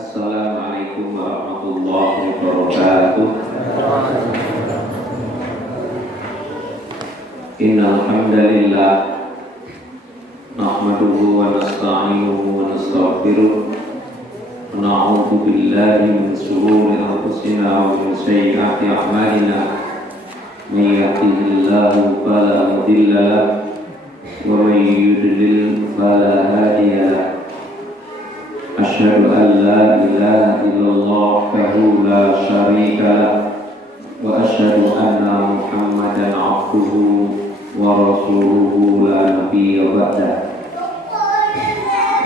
Assalamualaikum warahmatullahi wabarakatuh. Innal hamdalillah nahmaduhu wa nasta'inuhu wa nastaghfiruh wa na'udzu billahi min shururi anfusina wa min sayyiati a'malina. May yahdihillahu fala mudilla lahu wa may yudlil fala hadiya lahu. Asyhadu an la ilaha illallah wahdahu la syarika lahu wa asyhadu anna Muhammadan abduhu wa rasuluhu la nabiyya ba'dahu.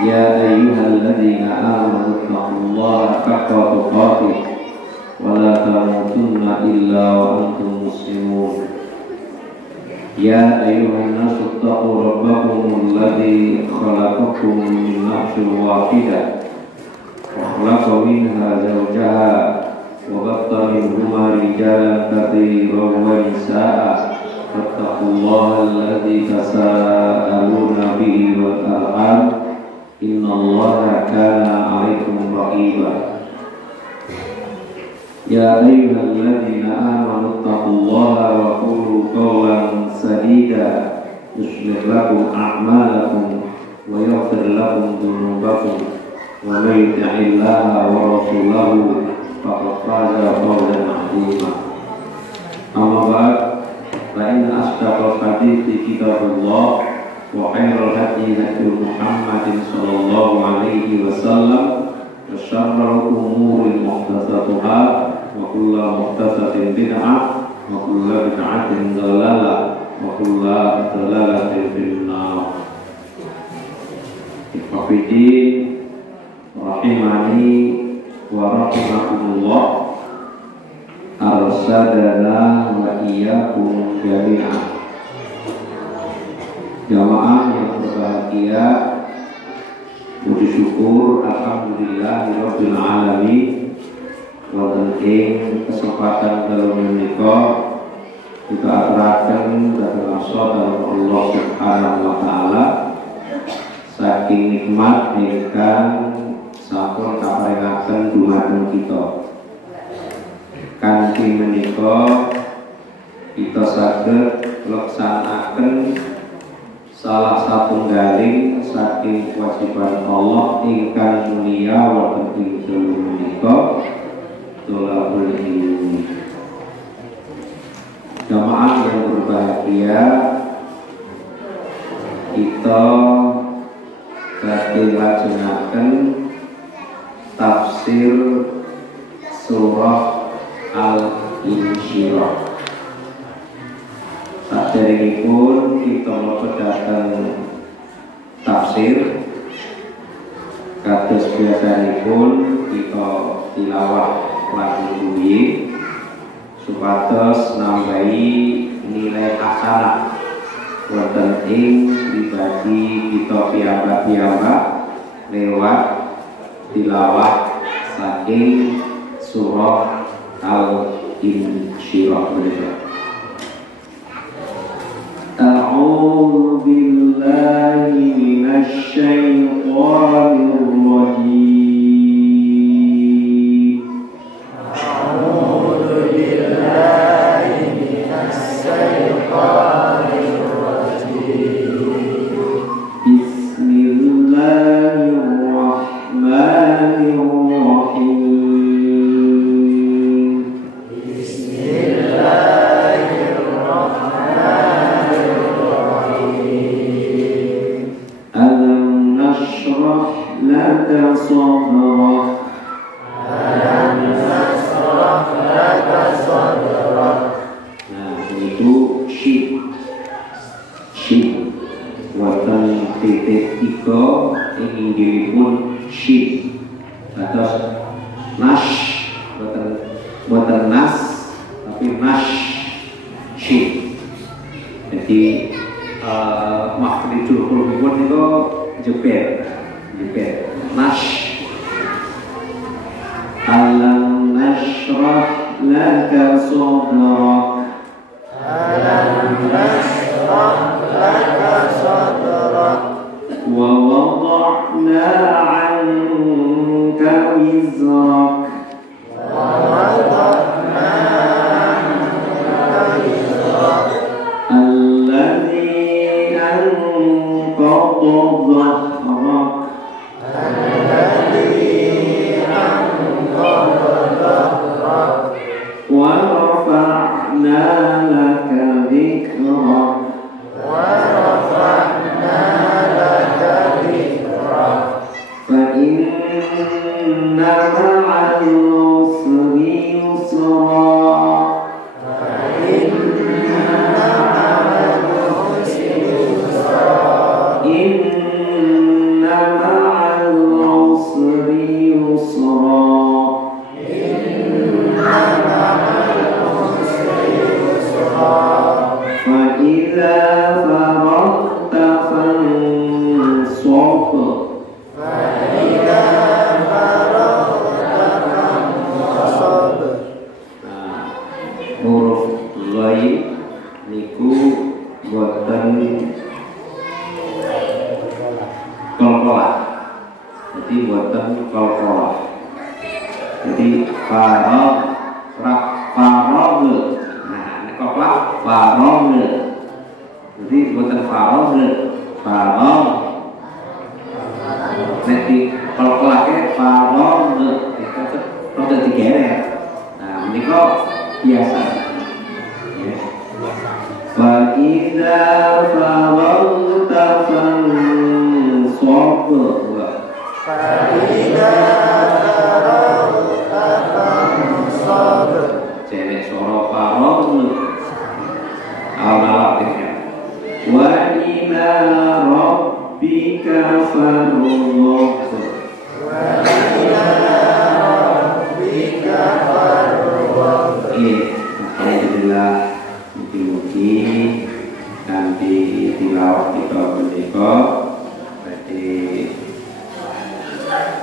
Ya ayyuhalladzina amanu taqullaha haqqa tuqatih wa la tamutunna illa wa antum muslimun. Ya ayyuhan nasu taqu rabbakum alladzi khalaqakum min nafsin wahidah wa khalaqa minha zawjaha wa batta minhuma rijalan katsiran wa nisaa'a wattaqullaha alladzi tasaaluna bihi wal arham innallaha kana 'alaikum raqiba. Ya ayyuhalladzina amanu taqullaha wa qulu qawlan sadida yuslih lakum a'malakum wa yaghfir lakum dhunubakum wa may yuti'illaha wa rasulahu faqad faza fawzan 'azima. Amma ba'd, fa inna asdaqal hadithi kitabullah wa khairal hadyi hadyu Muhammadin sallallahu alaihi wasallam wa syarrul umuri muhdatsatuha wa kullu muhdatsatin bid'ah wa kullu bid'atin dhalalah wa kullu dhalalatin finnar. Ikhwati rahimani wa rahimakumullah, arsadana wa iyyakum jami'an. Jamaah yang berbahagia, puji syukur alhamdulillahirabbil alamin. Wonten ing kesempatan dalam menika kita aturaken dhateng dalam Allah Subhanahu wa taala saking nikmat ingkang sampun kaparingaken dumateng kita. Kanthi menika kita saged nglaksanakaken salah satunggaling saking kewajiban Allah ingkang mulia wonten ing dalem menika, tolabul ilmi. Jamaah yang berbahagia, kita badhe lajengaken tafsir surah Al-Insyirah. Saderengipun kita mlebetaken tafsir, kados biasanipun kita tilawah lagu kuwi supados nambahi nilai hasanah wonten ing pribadi kita piyambak-piyambak lewat tilawah saking surah Al-Insyirah menika. A'udzu billahi minasy syaithanir rajim. A'udzu billahi minasy syaithanir rajim. Bismillahirrahmanirrahim. wa wada'na 'anka anka wizrak alladzi anqadha dhahrak wa rafa'na laka dhikrak fa inna ma'al usri yusra inna ma'al usri yusra fa idza faraghta fansab. Huruf ghaib niku boten qalqalah. Jadi boten qalqalah. Jadi faragh faragh. Nah, nek qalqalah faragh. Jadi boten faragh faragh. Nek di qalqalahke faragh itu rada digeret. Nah, menika biasa. Ya. Fa idza faraghta fansab. Jenek suara faragh. Awal-awalnya. Wa ila rabbika farghab. Alhamdulillah, mugi-mugi nanti tilawah kita menika badhe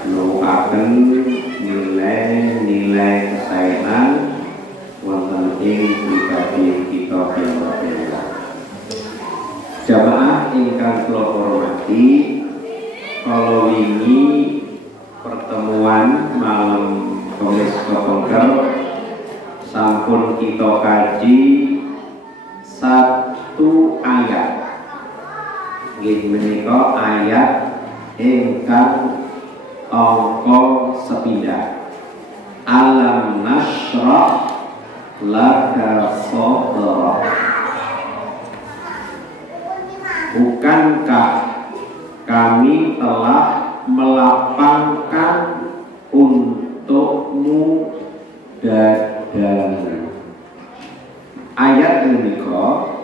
nuwuhaken nilai-nilai kesaenan wonten ing pribadi kita piyambak-piyambak. Jamaah ingkang kula hormati, kalau wingi pertemuan malam Kamis Kepengker sampun kita kaji satu ayat. Nggih menika ayat ingkang angka 9. Alam nashrah laka sadrak. Bukankah kami telah melapangkan untukmu dadamu. Ayat menika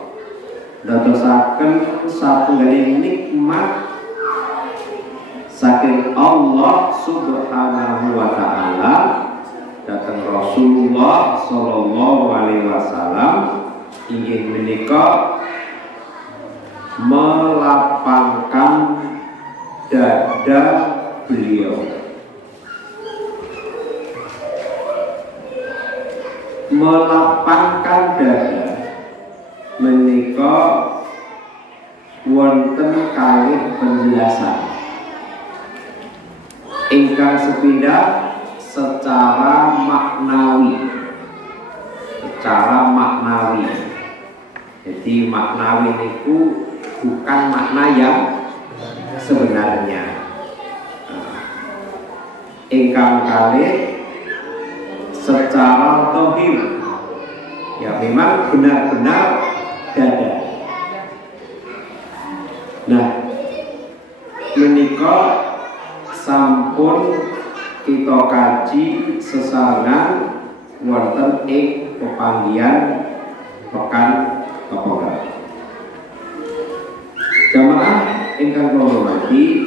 dadosaken satunggaling nikmat saking Allah Subhanahu wa taala dhateng Rasulullah sallallahu alaihi wasallam inggih menika melapangkan dada beliau. Melapangkan dada menika wonten kalih penjelasan ingkang sepindah secara maknawi. Jadi maknawi niku bukan makna yang sebenarnya. Ingkang kalih secara tohir, ya memang benar-benar dada. Nah, menika sampun kita kaji sesarengan wonten ing pepanggihan pekan Kepengker. Jamaah ingkang kula hormati,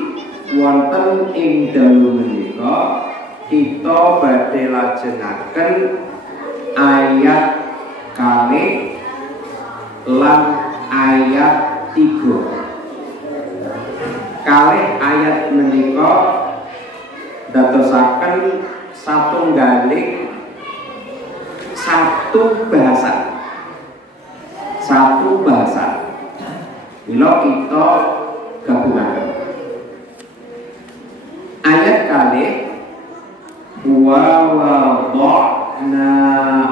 wonten ing dalu menika kita badhe lajengaken ayat kalih lan ayat 3. Kalih ayat menika dadosaken satunggaling satu bahasa. Bila kita gabungan ayat kalih wa wada'na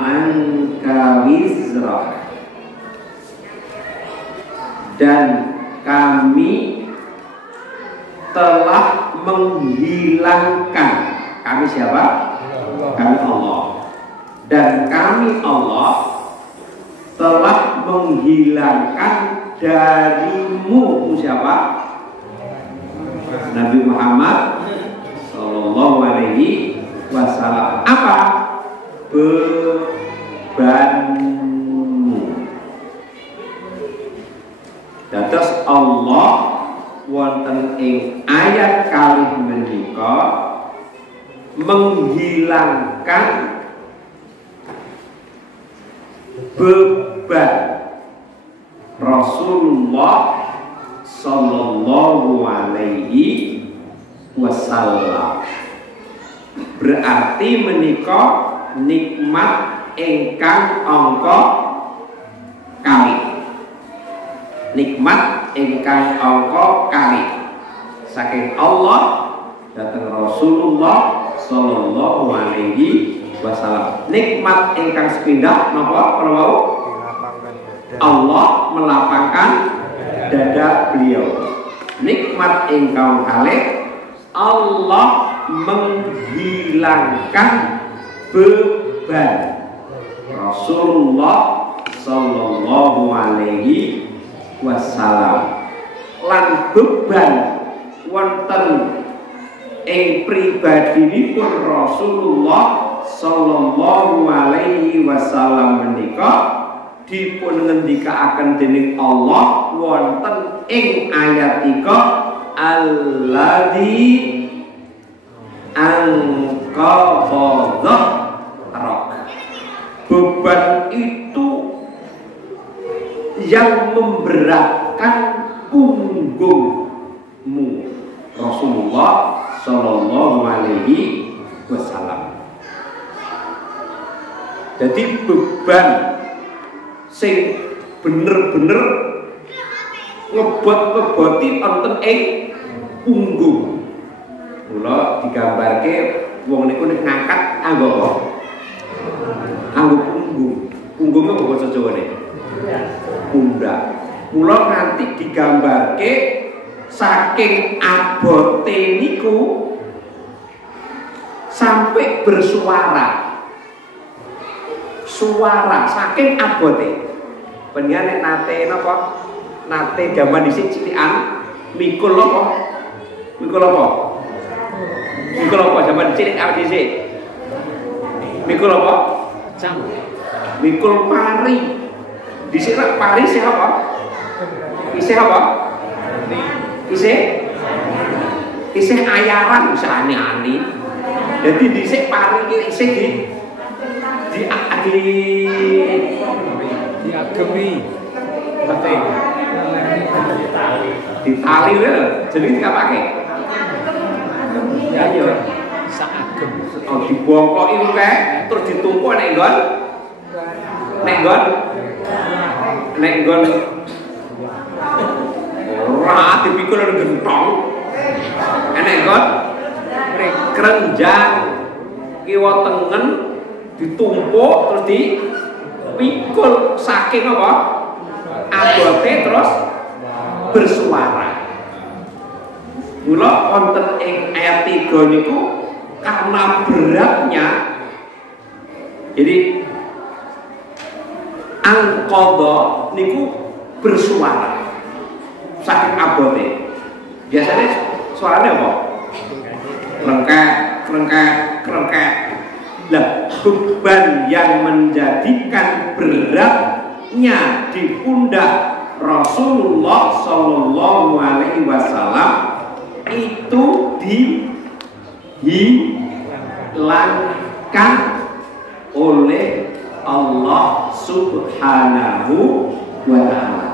anka wizrak, dan kami telah menghilangkan. Kami siapa? Kami Allah. Dan kami Allah telah menghilangkan darimu siapa? Nabi Muhammad Sallallahu Alaihi Wasallam. Apa? Bebanmu. Dados Allah wonten ing ayat kalih menika menghilangkan beban Rasulullah Sallallahu Alaihi Wasallam. Berarti menika nikmat ingkang angka kalih. Nikmat ingkang angka kalih saking Allah datang Rasulullah Sallallahu Alaihi Wasallam. Nikmat ingkang sepindah napa para wau? Allah melapangkan dada beliau. Nikmat ingkang kalih Allah menghilangkan beban Rasulullah Sallallahu Alaihi Wasallam. Lan beban wonten ing pribadinipun Rasulullah Sallallahu Alaihi Wasallam menika dipun ngendikaaken dening Allah wonten ing ayat ika alladzi anqadha dhahrak. Beban itu yang memberatkan punggungmu Rasulullah Sallallahu Alaihi Wasallam. Jadi beban sing bener-bener ngeboti wonten ing punggung. Mula digambarke wong niku nek ngangkat anggo apa? Anggo punggung. Punggungnya apa basa Jawane? Pundak. Mula nanti digambarke saking abote niku sampai bersuara. Suara saking abote. Pengen nek nate napa? Nate jaman dhisik cicikan mikul apa? Mikul apa? Mikul apa jaman cilik awake dhisik? Mikul apa? Jam. Mikul pari. Dhisik rak pari isih apa? Isih apa? Isih ayaran bisa ani-ani. Jadi dhisik pari iki isih diagemi ditali lho, jadi dikapake ya ya sak agem dibongkoki wae terus ditumpuk nek nggon ora dipikul gentong enek nggon kerenjang kiwa tengen ditumpuk terus dipikul saking apa? Abote terus bersuara. Mula wonten ing ayat 3 niku karena beratnya jadi angqadha niku bersuara saking abote. Biasanya suaranya apa? Krengket. Lah, beban yang menjadikan beratnya di pundak Rasulullah Sallallahu Alaihi Wasallam itu dihilangkan oleh Allah Subhanahu wa Ta'ala.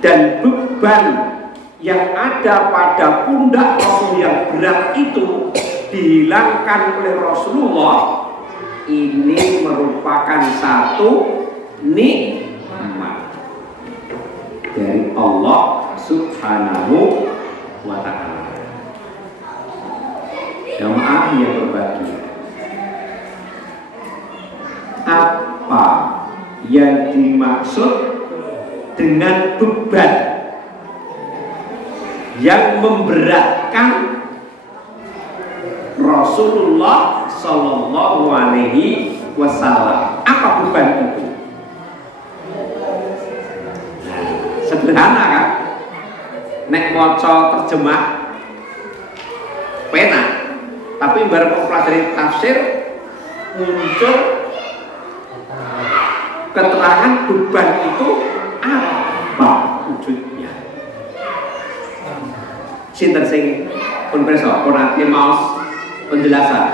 Dan beban yang ada pada pundak Rasul yang berat itu dihilangkan oleh Rasulullah. Ini merupakan satu nikmat dari Allah Subhanahu wa Ta'ala. berbahagia. Apa yang dimaksud dengan beban yang memberatkan Rasulullah Sallallahu Alaihi Wasallam? Apa beban itu? Nah, sederhana kan? Nek maca terjemah pena, tapi baru mempelajari tafsir muncul keterangan beban itu apa wujudnya. Sinten sing pun preso pun arti maos penjelasan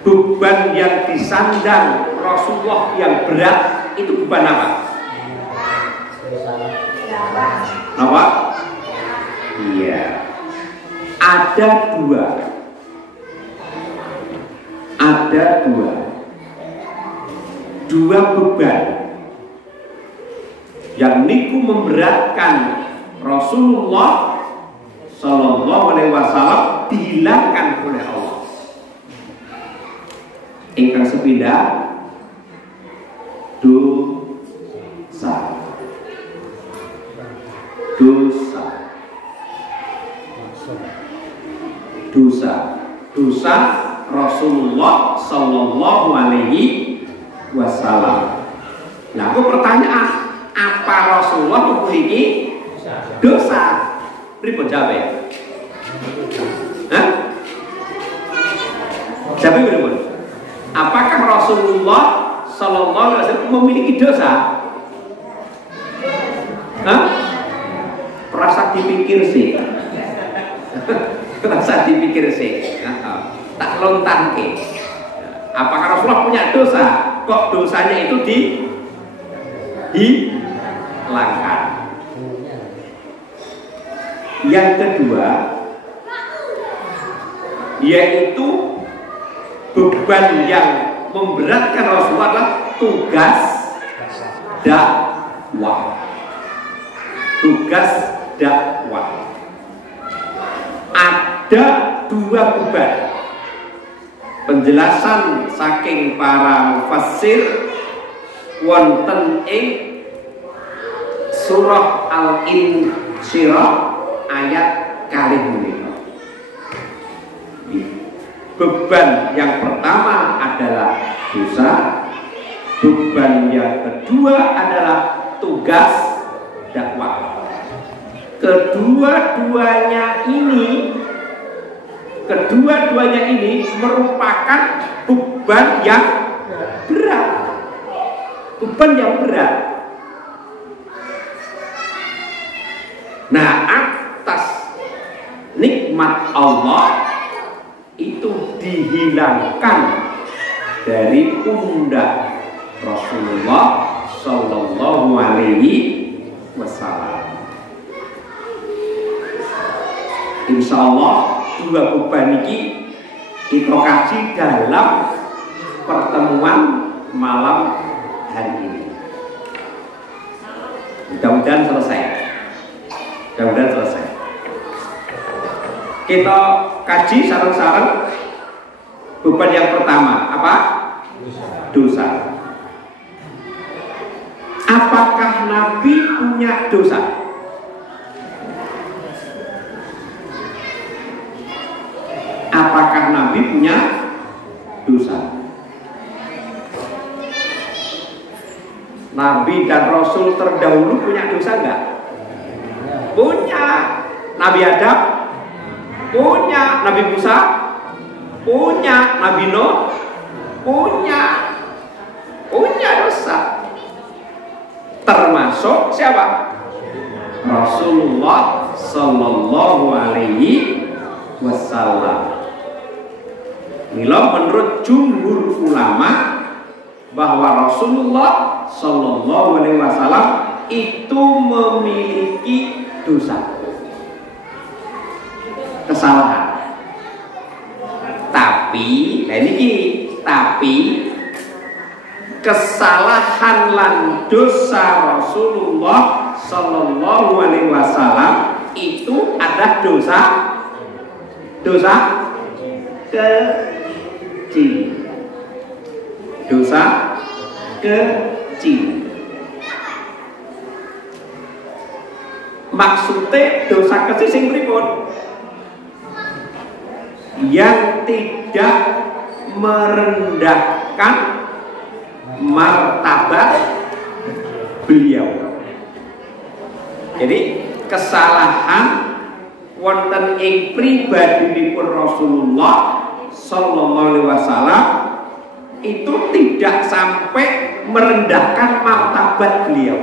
beban yang disandang Rasulullah yang berat itu beban apa? Apa? Iya, ada dua beban yang niku memberatkan Rasulullah Sallallahu Alaihi Wasallam dihilangkan oleh Allah. Ingkang sepindah dosa Rasulullah Sallallahu Alaihi Wasallam. Nah, aku pertanyaan, apa Rasulullah memiliki dosa? Pripun jawabe? Hah? Jawabe pripun? Apakah Rasulullah Sallallahu Alaihi Wasallam memiliki dosa? Hah? Perasa dipikir sih. Perasa dipikir sih. Tak lontangke. Apakah Rasulullah punya dosa? Kok dosanya itu dihilangkan? Yang kedua, yaitu beban yang memberatkan Rasulullah adalah tugas dakwah. Tugas dakwah. Ada dua beban. Penjelasan saking para mufassir wonten ing surah Al-Insyirah ayat kalih menika. Beban yang pertama adalah dosa, beban yang kedua adalah tugas dakwah. Kedua-duanya ini merupakan beban yang berat. Beban yang berat. Nah, atas nikmat Allah itu dihilangkan dari pundak Rasulullah Sallallahu Alaihi Wasallam. Insya Allah dua beban ini kita kaji dalam pertemuan malam hari ini. Mudah-mudahan selesai. Kita kaji sareng-sareng beban yang pertama apa? Dosa. Apakah Nabi punya dosa? Apakah Nabi punya dosa? Nabi dan Rasul terdahulu punya dosa enggak? Punya. Nabi Adam punya, Nabi Musa punya, Nabi Nuh punya dosa. Termasuk siapa? Rasulullah Sallallahu Alaihi Wasallam. Mila menurut jumhur ulama bahwa Rasulullah Sallallahu Alaihi Wasallam itu memiliki dosa, kesalahan. Tapi kesalahan lan dosa Rasulullah Sallallahu Alaihi Wasallam itu ada dosa kecil. kecil. Dosa kecil. Maksudnya dosa kecil sing pripun? Yang tidak merendahkan martabat beliau. Jadi kesalahan wonten ing pribadinipun Rasulullah sallallahu alaihi wasallam itu tidak sampai merendahkan martabat beliau.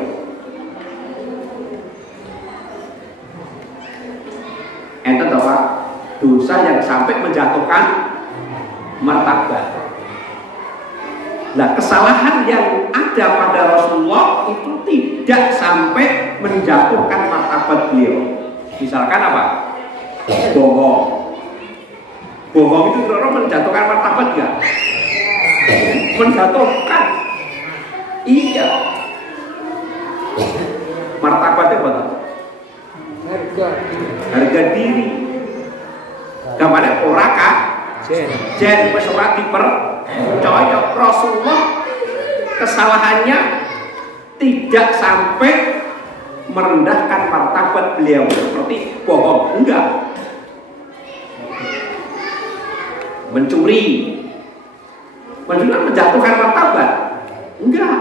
Enten toh Pak, dosa yang sampai menjatuhkan martabat. Nah, kesalahan yang ada pada Rasulullah itu tidak sampai menjatuhkan martabat beliau. Misalkan apa? Bohong. Bohong itu benar-benar menjatuhkan martabat enggak? Menjatuhkan. Iya. Martabatnya apa? Harga diri. Gambarnya ora kah? Jen wis ora dipercaya. Rasulullah kesalahannya tidak sampai merendahkan martabat beliau seperti bohong, enggak. Mencuri menjatuhkan martabat, enggak.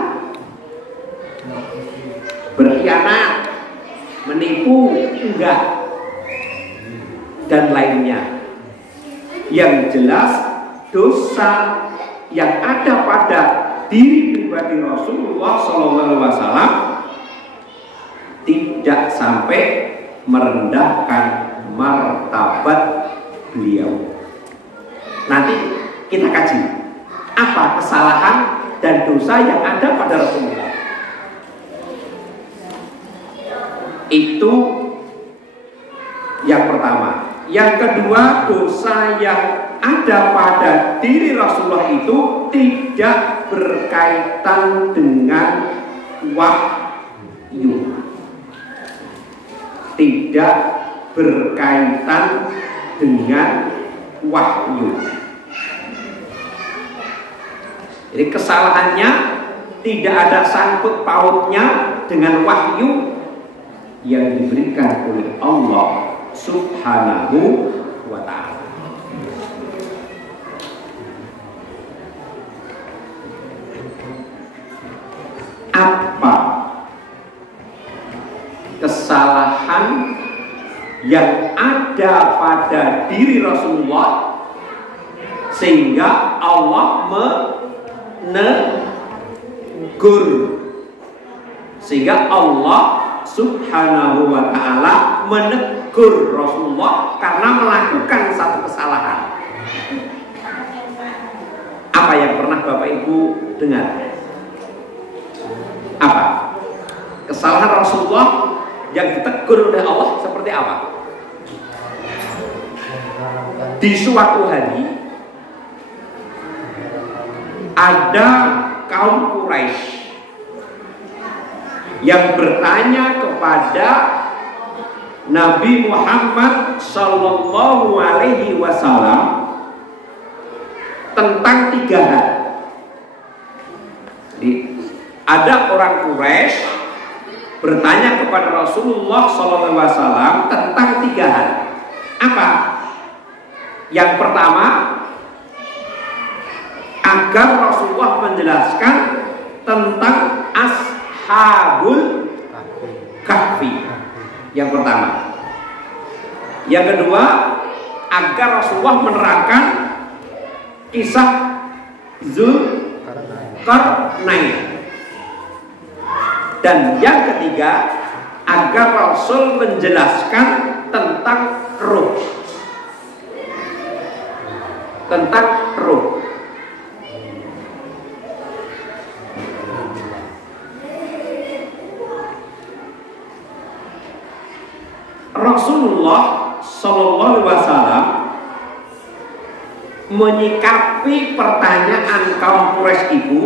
Berkhianat, menipu, enggak. Dan lainnya. Yang jelas dosa yang ada pada diri pribadi Rasulullah SAW tidak sampai merendahkan martabat beliau. Nanti kita kaji apa kesalahan dan dosa yang ada pada Rasulullah. Itu yang pertama. Yang kedua, dosa yang ada pada diri Rasulullah itu tidak berkaitan dengan wahyu. Tidak berkaitan dengan wahyu. Jadi kesalahannya tidak ada sangkut pautnya dengan wahyu yang diberikan oleh Allah Subhanahu wa ta'ala. Apa kesalahan yang ada pada diri Rasulullah sehingga Allah menegur, sehingga Allah Subhanahu wa ta'ala menegur Rasulullah karena melakukan satu kesalahan? Apa yang pernah Bapak Ibu dengar? Apa? Kesalahan Rasulullah yang ditegur oleh Allah seperti apa? Di suatu hari ada kaum Quraisy yang bertanya kepada Nabi Muhammad Sallallahu Alaihi Wasallam tentang 3 hal. Jadi, ada orang Quraisy bertanya kepada Rasulullah Sallallahu Alaihi Wasallam tentang 3 hal. Apa? Yang pertama, agar Rasulullah menjelaskan tentang Ashabul Kahfi. Yang pertama. Yang kedua, agar Rasulullah menerangkan kisah Zulkarnain. Dan yang ketiga, agar Rasul menjelaskan tentang ruh. Tentang ruh. Rasulullah Sallallahu Alaihi Wasallam menyikapi pertanyaan kaum Quraisy itu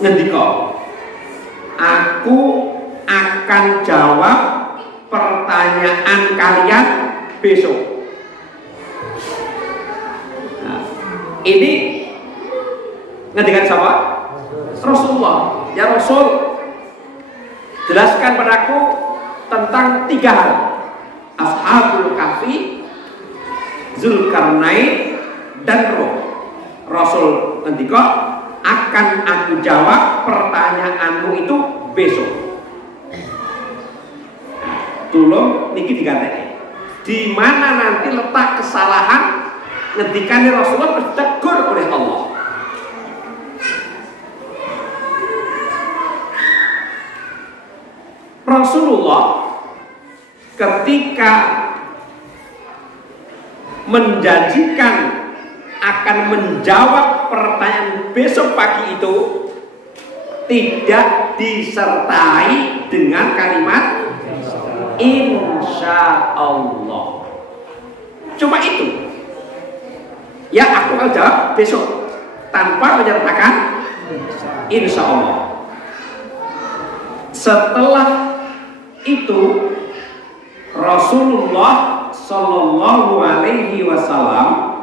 ngendika, aku akan jawab pertanyaan kalian besok. Nah, Ini ngendikan siapa? Rasulullah. Ya Rasul, jelaskan padaku tentang 3 hal. Ashabul Kahfi, Zulkarnain, dan Ruh. Rasul ngendika, akan aku jawab pertanyaanmu itu besok. Tolong niki dikatakan, di mana nanti letak kesalahan ngendikane Rasulullah ditegur oleh Allah. Rasulullah ketika menjanjikan akan menjawab pertanyaan besok pagi itu tidak disertai dengan kalimat insya Allah. Cuma itu. Ya, aku akan jawab besok tanpa menyertakan insya Allah. Setelah itu Rasulullah Shallallahu Alaihi Wasallam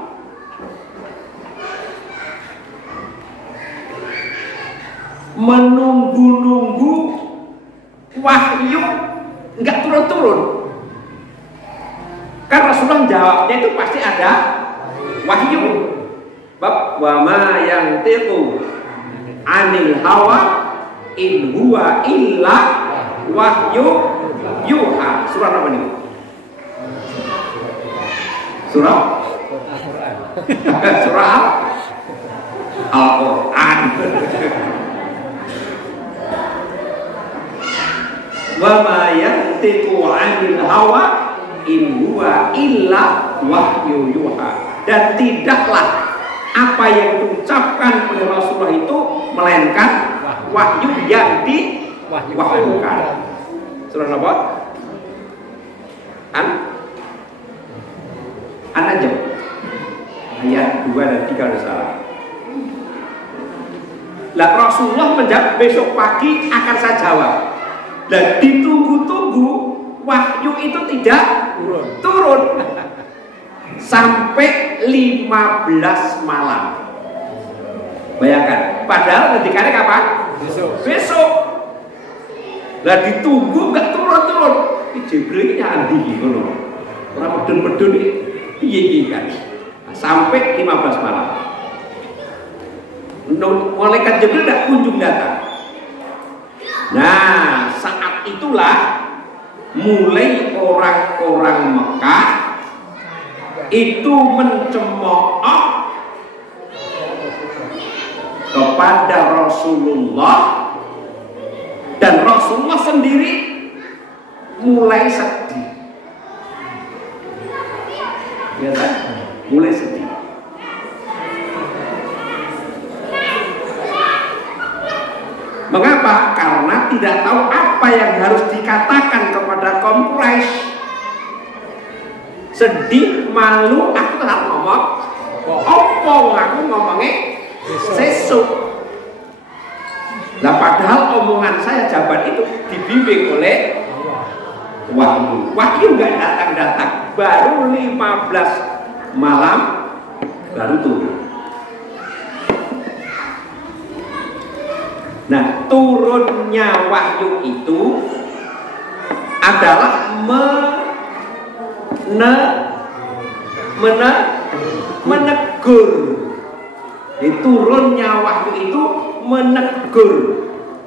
menunggu-nunggu wahyu nggak turun-turun. Kan Rasulullah jawabnya itu pasti ada wahyu. Bab wa ma yantiqu anil hawa in huwa illa wahyu yuha. Surah apa nih? Surah Surah Al-Quran. Wa ma yantiqu anil hawa in huwa illa wahyu yuha. Dan tidaklah apa yang diucapkan oleh Rasulullah itu melainkan wahyu yang diwahyukan. Surah apa? An-Najm ayat 2 dan 3 ada salah. Lah Rasulullah menjawab besok pagi akan saya jawab. Dan ditunggu-tunggu wahyu itu tidak turun sampai 15 malam. Bayangkan, padahal ketikanya kapan? Besok. Lah ditunggu nggak turun-turun. Ini Jibril andi gitu. Orang medun-medun piye kan. Sampai 15 malam. Malaikat Jibril tidak kunjung datang. Nah, saat itulah mulai orang-orang Mekah itu mencemooh kepada Rasulullah, dan Rasulullah sendiri mulai sedih. Ya kan? Mulai sedih. Mengapa? Karena tidak tahu apa yang harus dikatakan kepada kaum Quraisy. Sedih, malu, aku tetap ngomong. Apa aku ngomongnya sesuk. Nah, padahal omongan saya jawaban itu dibimbing oleh wahyu. Wahyu nggak datang-datang, baru 15 malam baru turun. Nah, turunnya wahyu itu adalah menegur. Di turunnya wahyu itu menegur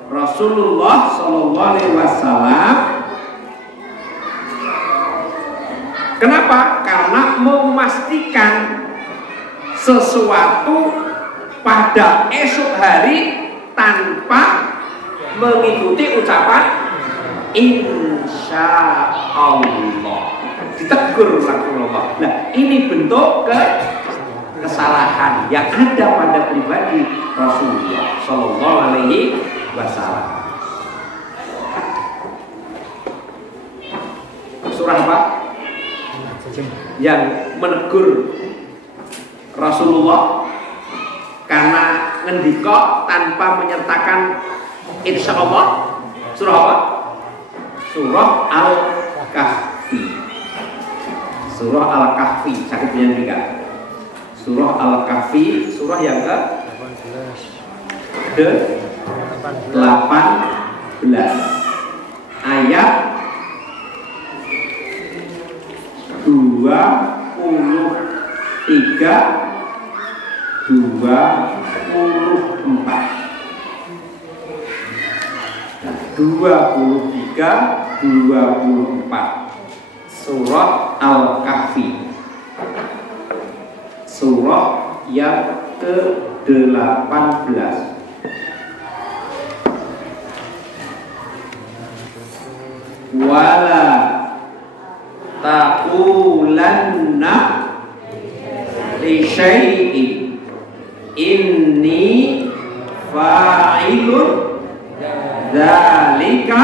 Rasulullah Shallallahu Alaihi Wasallam. Kenapa? Karena memastikan sesuatu pada esok hari tanpa mengikuti ucapan insya Allah. Ditegur Rasulullah. Nah, ini bentuk kesalahan yang ada pada pribadi Rasulullah Shallallahu Alaihi Wasallam. Surah apa? Yang menegur Rasulullah karena ngendika tanpa menyertakan insya Allah. Surah apa? Surah Al-Kahfi. Surah Al-Kahfi. Sakit punya juga. Surah Al-Kahfi, surah yang ke-18 ayat 23-24 surah Al-Kahfi, surah yang ke-18. Wala taqulanna li syai'in inni fa'ilun dzalika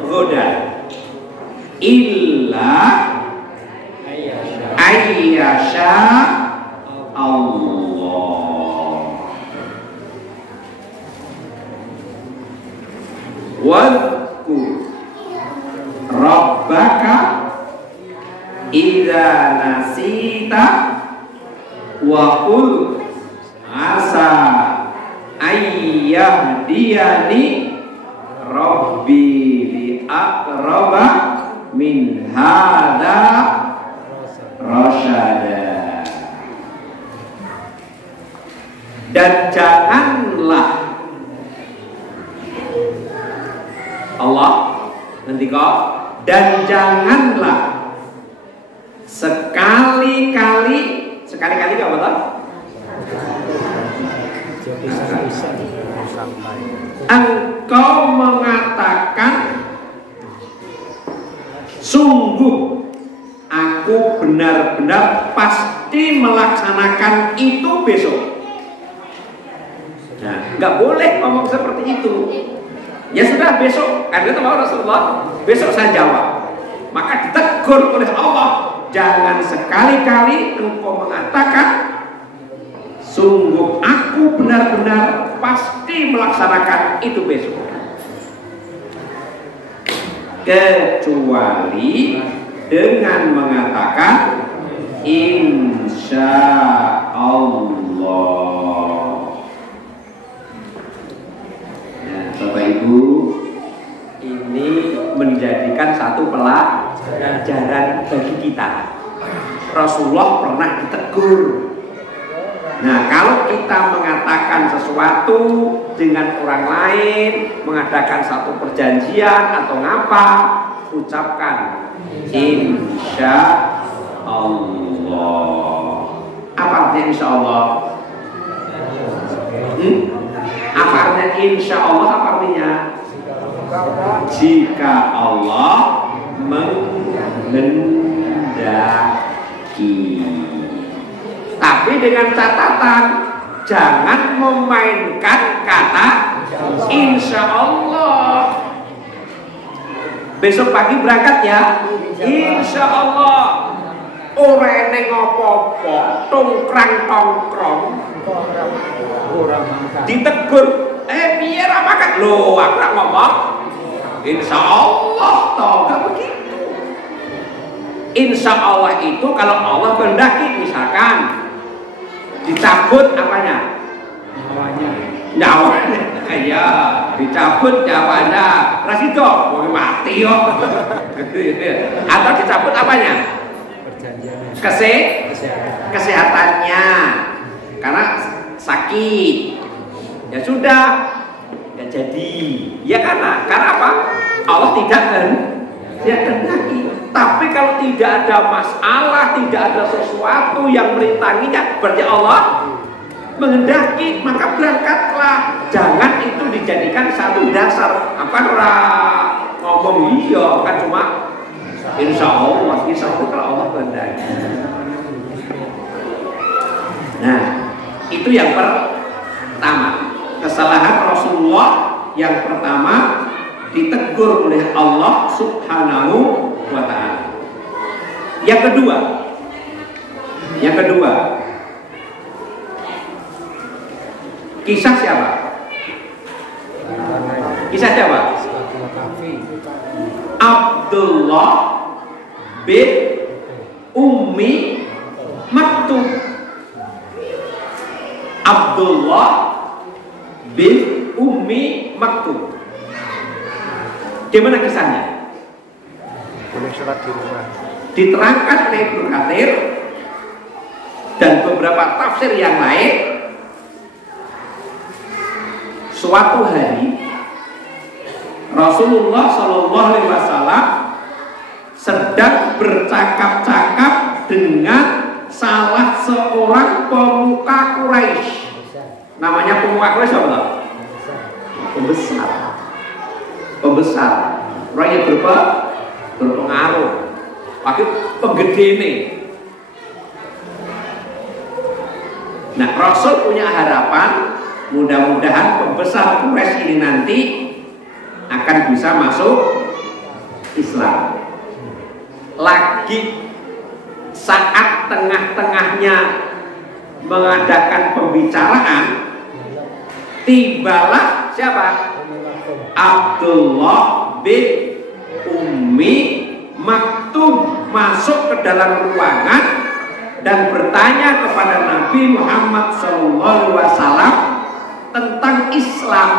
ghadan illa ayyasha Allah. Wadhkur rabbaka idza nasita wa qul asa ayyahdiyani rabbi li aqraba min hadza rasyada. Dan janganlah Allah nanti kok, dan janganlah sekali-kali apa betul? Engkau mengatakan sungguh aku benar-benar pasti melaksanakan itu besok. Nah, nggak boleh ngomong seperti itu. Ya sudah besok, karena itu mau Rasulullah, besok saya jawab. Maka ditegur oleh Allah, jangan sekali-kali engkau mengatakan sungguh aku benar-benar pasti melaksanakan itu besok, kecuali dengan mengatakan insya Allah. Nah, Bapak Ibu, ini menjadikan satu pelajaran bagi kita. Rasulullah pernah ditegur. Nah, kalau kita mengatakan sesuatu dengan orang lain, mengadakan satu perjanjian atau ngapa, ucapkan insya Allah. Apa artinya insya Allah? Apa artinya insya Allah? Apa artinya? Jika Allah menghendaki. Tapi dengan catatan jangan memainkan kata insya Allah. Besok pagi berangkat ya, insya Allah. Ora neng opo-opo, tongkrang-tongkrong, ditegur, biar apa kan? Loh, aku nak ngomong insya Allah, toh gak begitu. Insya Allah itu kalau Allah kehendaki, misalkan dicabut apanya? Nyawanya. Ya, dicabut nyawanya. Rasido, mau mati yo. Atau dicabut apanya? Kesehatannya. Karena sakit. Ya sudah, ya jadi. Ya karena apa? Allah tidak kehendaki. Tapi kalau tidak ada masalah, tidak ada sesuatu yang merintanginya, berarti Allah menghendaki, maka berangkatlah. Jangan itu dijadikan satu dasar. Apa orang ngomong iya kan cuma insya Allah kalau Allah kehendaki. Nah, itu yang pertama. Kesalahan Rasulullah yang pertama ditegur oleh Allah Subhanahu wa ta'ala. Yang kedua, kisah siapa? Abdullah bin Ummi Maktum. Abdullah bin Ummi Maktum. Gimana kisahnya? Boleh sholat di rumah. Diterangkan oleh Ibnu Katsir dan beberapa tafsir yang lain. Suatu hari Rasulullah Shallallahu Alaihi Wasallam sedang bercakap-cakap dengan salah seorang pemuka Quraisy. Namanya pemuka Quraisy apa? Pembesar. Orang yang berpengaruh. Wakil penggede ini. Nah, Rasul punya harapan mudah-mudahan pembesar Quraisy ini nanti akan bisa masuk Islam. Lagi saat tengah-tengahnya mengadakan pembicaraan, tibalah siapa? Abdullah bin Ummi Maktum masuk ke dalam ruangan dan bertanya kepada Nabi Muhammad SAW tentang Islam.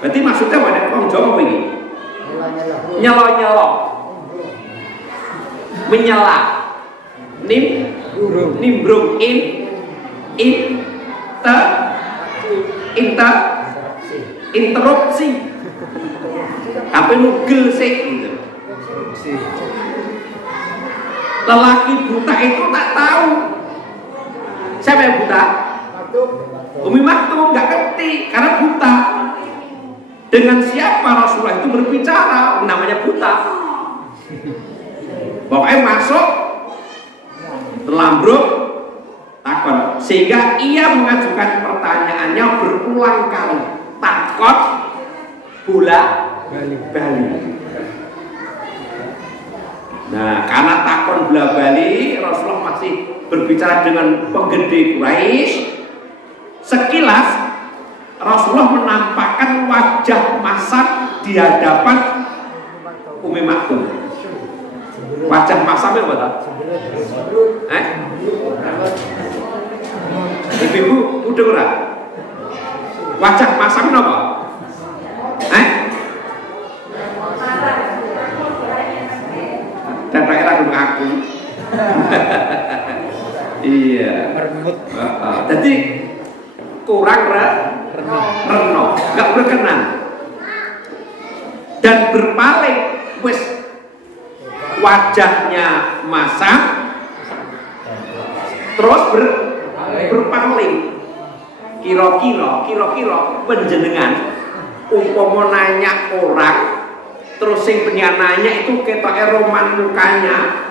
Berarti maksudnya ada orang Jawa apa ini? Nyelo-nyelo, menyela, nimbrung, interupsi, apa nugel sih gitu. Lelaki buta itu tak tahu siapa yang buta. Umi Maktum nggak ngerti karena buta. Dengan siapa Rasulullah itu berbicara, namanya buta. Pokoknya masuk telambruk takon, sehingga ia mengajukan pertanyaannya berulang kali. Takon bola-balik. Nah, karena takon bola-balik, Rasulullah masih berbicara dengan penggede Quraisy. Sekilas Rasulullah menampakkan wajah masam di hadapan Ummi Maktum. Wajah masamnya apa tak? Ibu udah ora? Wajah masamnya apa? Dan rakyat aku ngaku. Iya. Jadi kurang reno, nggak berkenan dan berpaling, wes wajahnya masam, terus berpaling. Kira-kira penjenengan umpama nanya orang, terus sing penyananya itu ketoknya roman mukanya,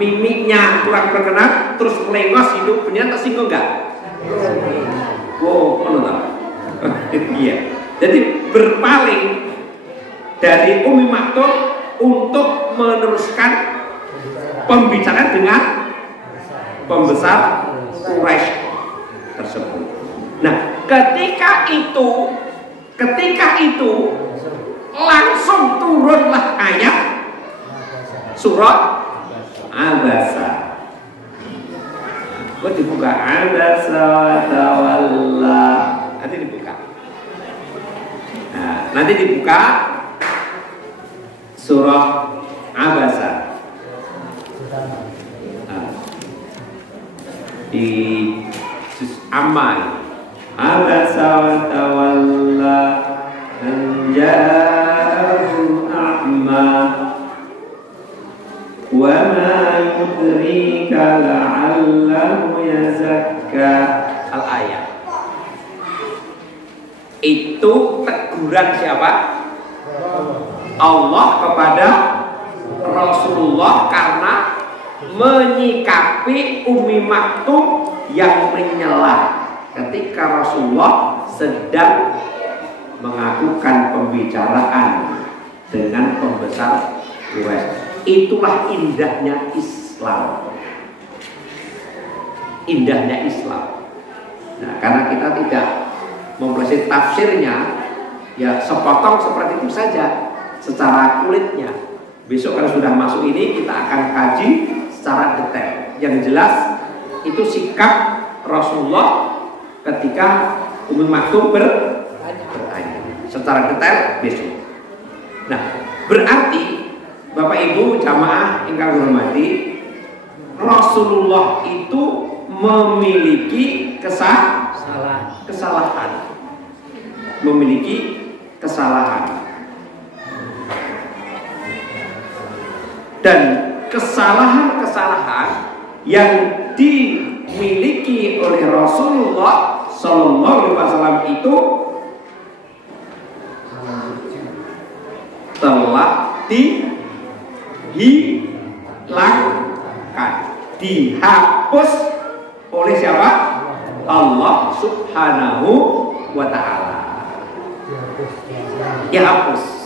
mimiknya kurang berkenan, terus melengos hidup penyanyi tersinggung nggak? Oh, menurut iya. Jadi berpaling dari Ummi Maktum untuk meneruskan pembicaraan dengan pembesar Quraisy tersebut. Nah, ketika itu langsung turunlah ayat surat Abasa. Kok dibuka Abasa wa tawalla. Nanti dibuka. Nah, nanti dibuka surah Abasa. Nah, di Amal Abasa wa tawalla an ja'ahu a'ma wa ma yudrika la'allahu yazakka. Al-ayat itu teguran siapa? Allah kepada Rasulullah karena menyikapi Ummi Maktum yang menyela ketika Rasulullah sedang melakukan pembicaraan dengan pembesar Quraisy. Itulah indahnya Islam. Indahnya Islam. Nah, karena kita tidak mempelajari tafsirnya, ya sepotong seperti itu saja secara kulitnya. Besok kalau sudah masuk ini kita akan kaji secara detail. Yang jelas itu sikap Rasulullah ketika Ummu Maktum bertanya secara detail besok. Nah, berarti Bapak Ibu jamaah ingkang hormati, Rasulullah itu memiliki kesalahan. Memiliki kesalahan. Dan kesalahan-kesalahan yang dimiliki oleh Rasulullah Sallallahu Alaihi Wasallam itu telah dihilangkan, dihapus oleh siapa? Allah Subhanahu wa Ta'ala. Dihapus.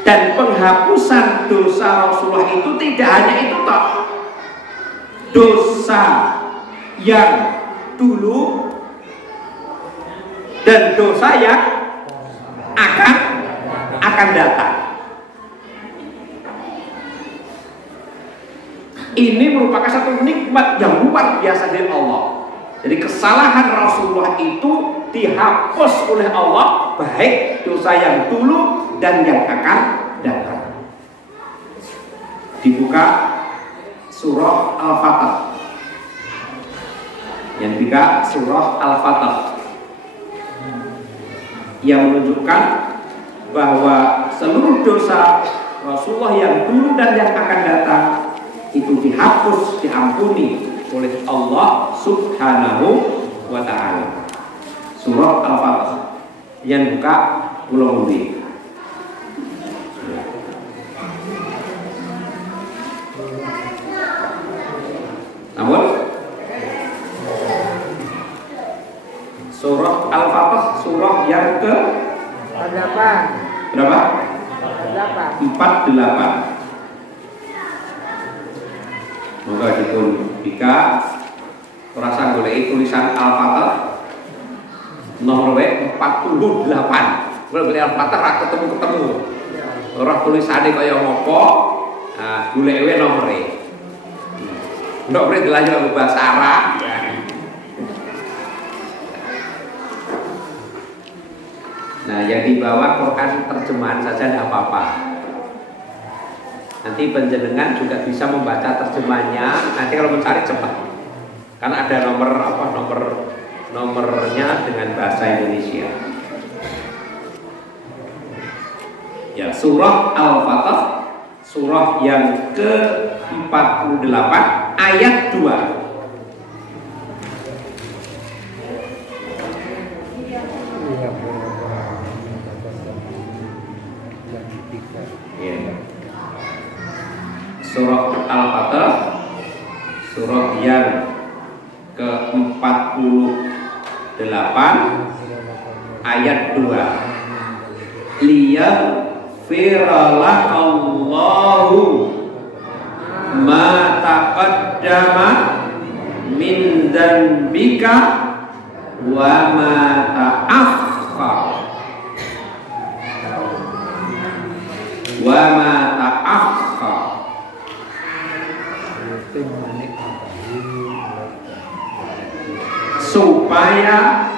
Dan penghapusan dosa Rasulullah itu tidak hanya itu toh. Dosa yang dulu dan dosa yang akan datang. Ini merupakan satu nikmat yang luar biasa dari Allah. Jadi kesalahan Rasulullah itu dihapus oleh Allah, baik dosa yang dulu dan yang akan datang. Dibuka surah Al-Fatah. Yang dibuka surah Al-Fatah yang menunjukkan bahwa seluruh dosa Rasulullah yang dulu dan yang akan datang itu dihapus, diampuni oleh Allah Subhanahu wa Ta'ala. Surah Al-Fatah yang buka ulang ubi. Namun surah Al-Fatah surah yang ke berapa? 48. Moga dipun bika rasa golek tulisan Al-Fatah nomor 48. Golek Al-Fatah ra ketemu. Ora tulisane kaya ngopo. Nah, golek nomore. Ndak boleh dilanjut bahasa Arab. Nah, yang dibawa Quran terjemahan saja tidak apa-apa. Nanti penjenengan juga bisa membaca terjemahnya. Nanti kalau mencari cepat, karena ada nomornya dengan bahasa Indonesia. Ya, surah Al-Fatah, surah yang ke-48 ayat 2. Surah Al-Fatah, surah yang ke-48 ayat 2. Liyaghfirallahu ma taqaddama min dzanbika wa ma ta'akhkhara supaya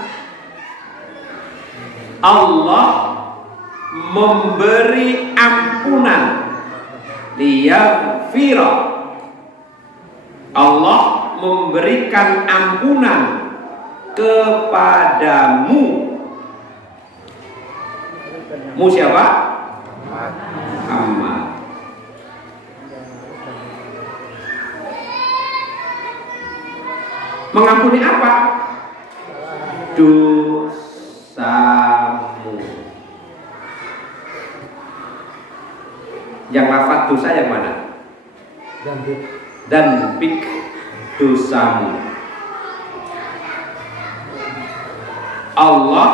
Allah memberi ampunan. Liyaghfira, Allah memberikan ampunan kepadamu. Mu siapa? Muhammad. Mengampuni apa? Dosamu. Yang lafaz dosa yang mana? Dan bik dosamu. Allah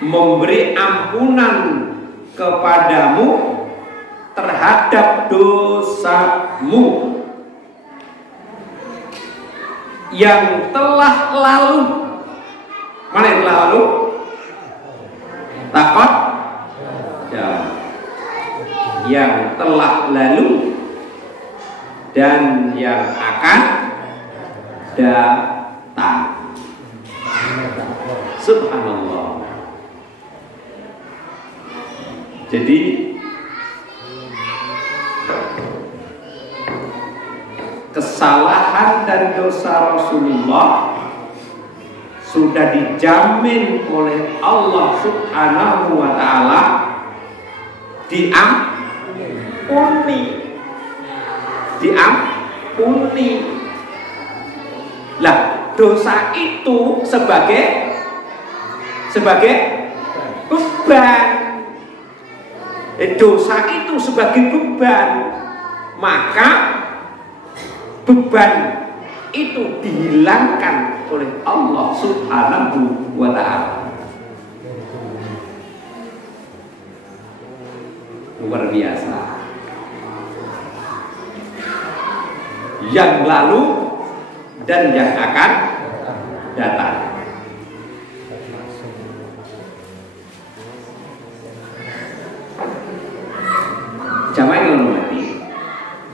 memberi ampunan kepadamu terhadap dosamu yang telah lalu. Mana yang telah lalu? Takot ya. Yang telah lalu dan yang akan datang. Subhanallah. Jadi kesalahan dan dosa Rasulullah sudah dijamin oleh Allah Subhanahu wa ta'ala diampuni. Lah, dosa itu sebagai beban. Dosa itu sebagai beban, maka beban itu dihilangkan oleh Allah Subhanahu wa ta'ala. Luar biasa. Yang lalu dan yang akan datang. Jamaah yang hormati,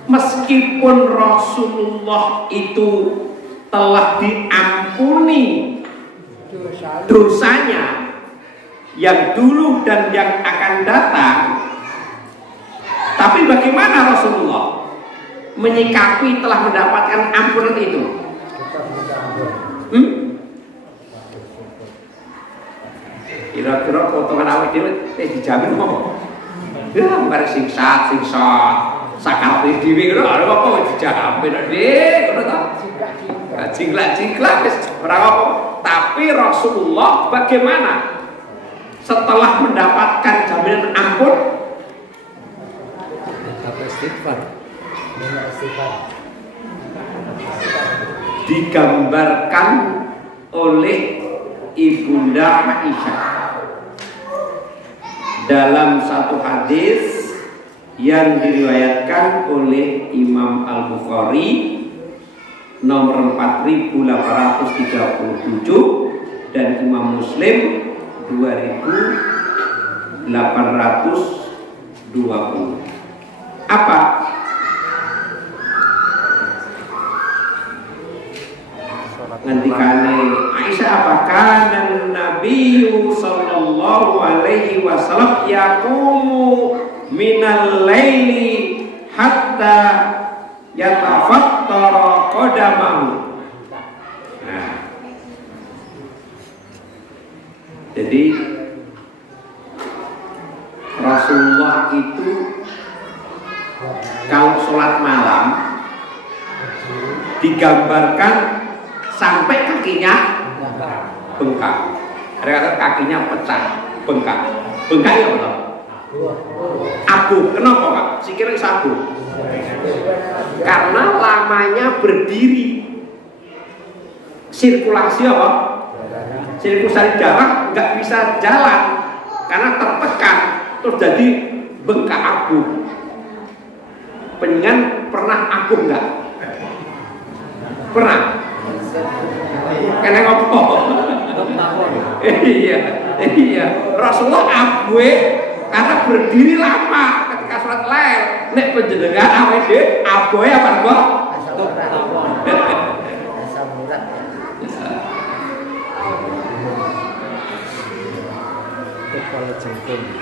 meskipun Rasulullah itu telah diampuni dosanya yang dulu dan yang akan datang, tapi bagaimana Rasulullah menyikapi telah mendapatkan ampunan itu? Kira-kira potongan awak dhewe dijamin apa? Ya, bukan singsa sakal dhewe ngono apa dijamin dhewe ngono ta? Jingklak wis ora apa. Tapi Rasulullah bagaimana setelah mendapatkan jaminan ampun? Digambarkan oleh Ibunda Aisyah dalam satu hadis yang diriwayatkan oleh Imam Al-Bukhari nomor 4837 dan Imam Muslim 2820. Apa? Ngendikane Aisyah, apakah Nabi sallallahu alaihi wasallam yaqumu minal laili hatta yatafattara qadamahu. Nah, jadi Rasulullah itu kalau sholat malam digambarkan sampai kakinya bengkak. Ada kakinya pecah, bengkak. Bengkak ya betul. Abu, kenapa Pak? Sikilnya sabu. Karena lamanya berdiri. Sirkulasi apa? Sirkulasi darah nggak bisa jalan karena tertekan, terus jadi bengkak abu. Pengen pernah abu nggak? Pernah? Kena ngopo? Iya. Rasulullah abwe karena berdiri lama ketika sholat lail. Nek penjenengan awake abwe apa kok?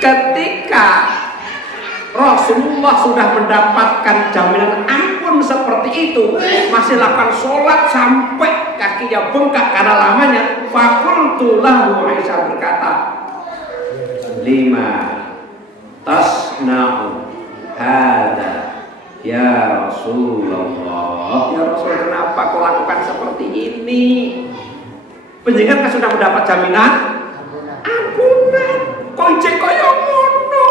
Ketika Rasulullah sudah mendapatkan jaminan ampun seperti itu, masih lakukan sholat sampai kakinya bengkak karena lamanya. Fakultu lahu, Aisyah berkata, lima tasna'u hada ya Rasulullah. Ya Rasul, kenapa kau lakukan seperti ini? Penjenengan kan sudah mendapat jaminan ampunan, kau cek koyo ngono.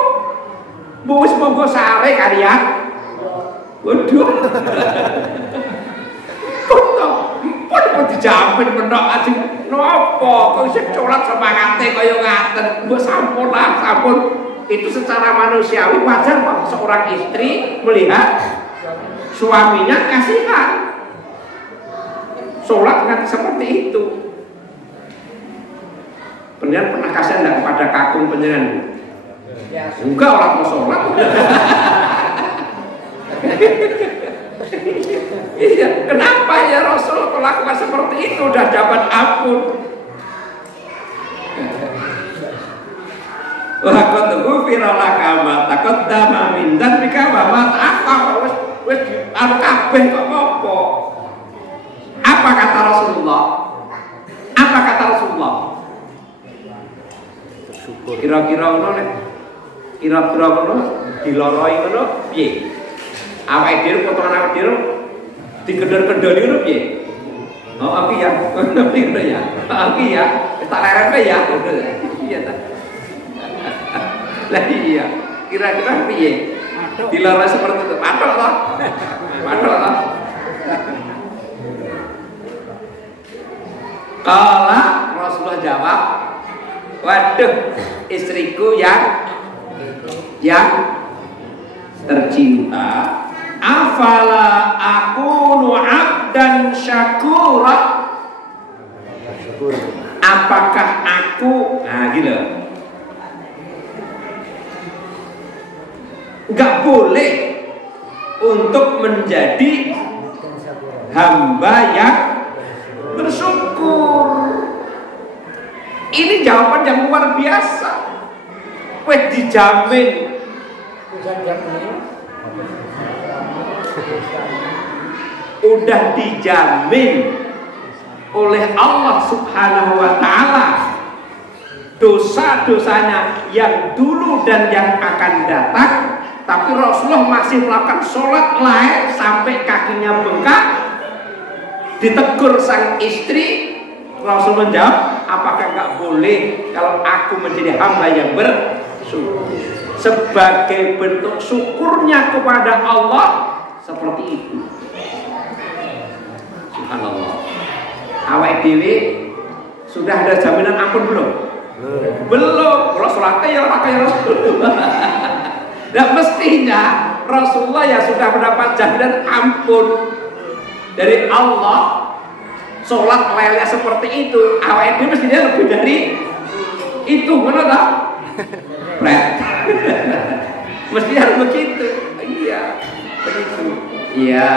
Bos monggo sare kalian. Waduh. Kok dijamin menok aja nopo kok isih sholat semangate kaya ngaten. Mbok sampun lah, sampun. Itu secara manusiawi wajar kok seorang istri melihat suaminya kasihan sholat dengan seperti itu. Pendengar pernah kasihan enggak kepada kakung penjenengan? Enggak, orang mau sholat. melakukan seperti itu udah dapat ampun. Wa qad ghufira laka ma taqaddama min dzambika wa ma ta'akhkhara. Wis anu kabeh kok apa? Apa kata Rasulullah? Apa kata Rasulullah? Kira-kira ngono nek kira-kira ngono diloroi ngono piye? Awake dhewe potongan awake dhewe digedor-gedor ngono piye? Oh, aku ya. Ngono ya. Aku ya. Tak lerene ya. Iya ta. Lah iya. Kira-kira piye? Diloroi seperti itu. Patok toh? Patok toh? Kala Rasulullah jawab, waduh, istriku yang tercinta, afala akunu abdan syakura. Apakah aku, nah gitu, nggak boleh untuk menjadi hamba yang bersyukur. Ini jawaban yang luar biasa. Weh dijamin. Udah dijamin oleh Allah Subhanahu wa ta'ala dosa-dosanya yang dulu dan yang akan datang. Tapi Rasulullah masih melakukan sholat lain sampai kakinya bengkak. Ditegur sang istri, Rasul menjawab, apakah nggak boleh kalau aku menjadi hamba yang bersyukur? Sebagai bentuk syukurnya kepada Allah seperti itu. Subhanallah. Awake dhewe sudah ada jaminan ampun belum? Belum. Kalau sholatnya ya orang kaya Rasulullah. Dan mestinya Rasulullah ya sudah mendapat jaminan ampun dari Allah. Sholat lelnya seperti itu, awake dhewe mestinya lebih dari itu, benar tak? Mesti harus begitu. Iya, begitu. Iya,